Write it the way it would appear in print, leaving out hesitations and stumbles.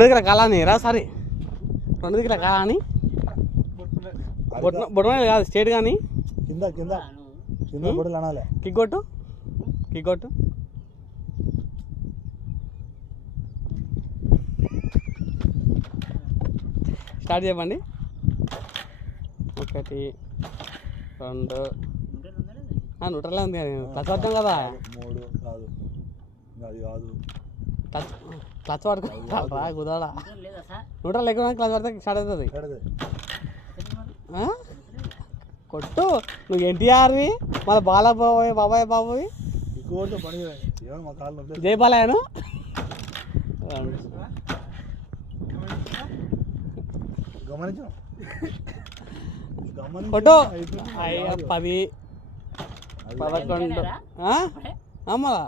2 దగ్గర కాలాని రా సారీ 2 దగ్గర కాలాని బొట్టన కాదు స్ట్రేట్ కానీ కింద కింద కింద బొడలు అనాలి. కిక్ కొట్టు స్టార్ట్ చెప్పండి. 1 2 న్యూట్రల్ ఉంది కానీ క్లచ్ పడతాం కదా. 3 కాదు అది కాదు క్లచ్ పడుకోరా కుదరా న్యూట్రల్ లేకుండా క్లచ్ పడితే స్టార్ట్ అవుతుంది. కొట్టు నువ్వు ఎన్టీఆర్వి మళ్ళీ బాలబాబోయ్ బాబాయ్ జై బాలయ్యను కొట్టు 10 11 మళ్ళా